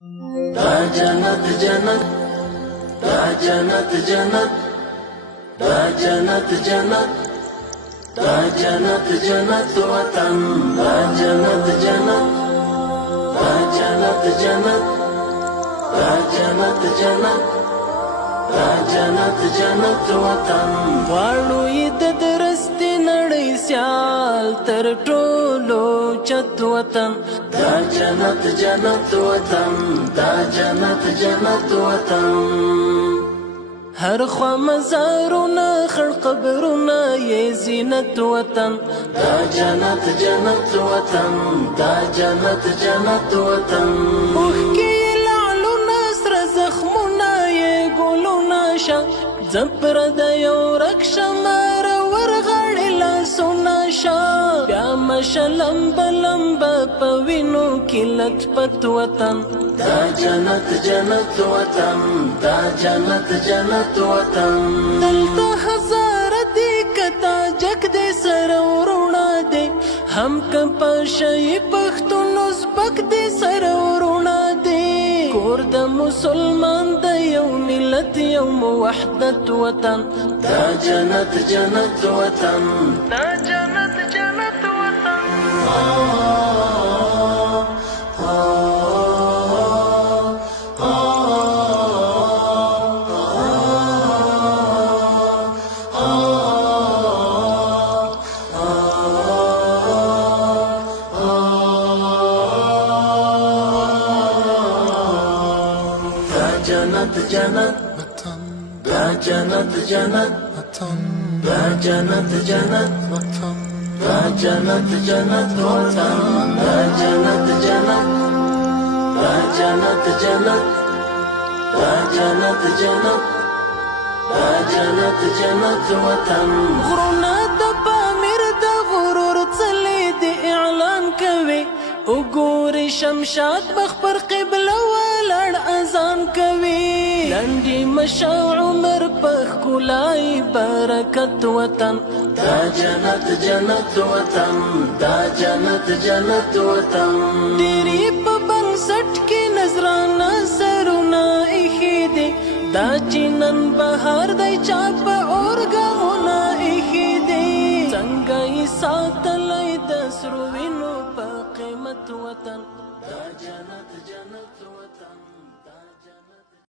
دا جنت جنت دا جنت جنت دا جنت جنت دا جنت جنت وطن دا جنت جنت دا جنت جنت دا جنت جنت دا جنت جنت وطن غواړو یې د درستې نړۍ سیال تر ټولو چت وطن دا جنت جنت وطن دا جنت جنت وطن هر خوا مزارونه خړ قبرونه یې زینت وطن دا جنت جنت وطن دا جنت جنت وطن اوښکې لعلونه سره زخمونه یې ګلونه شه زپر د یو رکشه مار ورغړې لاسونه شه بیا مشه لمبه لمبه په وینو کې لطفت وطن دا جنت جنت وطن دا جنت جنت وطن دلته هزاره دی کتا جګ دی سره ورونه دی هم که په شی پښتون ازبک دی سره ورونه دی کور د مسلمان د یو ملت یو موحدت وطن دا جنت جنت وطن دا جنت جنت وطن جنت جنت وطن دا جنت جنت وطن دا جنت جنت وطن دا جنت جنت وطن دا جنت جنت دا جنت جنت دا جنت جنت دا جنت جنت وطن غرونه د پامیر د غرور څلې د اعلان کوي وګوري شمشاد مخ پر قبله ولاړ اذان کوي لنډي مشا عمر په ښکلای برکت وطن دا جنت جنت وطن دا جنت جنت وطن ډېرې په بنسټ کې نظرانه سرونه ایښي دي دا چې نن بهار دی چا په اورګامونه ایښي دي څنګه یې ساتلی د سرو وینو په قیمت وطن دا جنت جنت وطن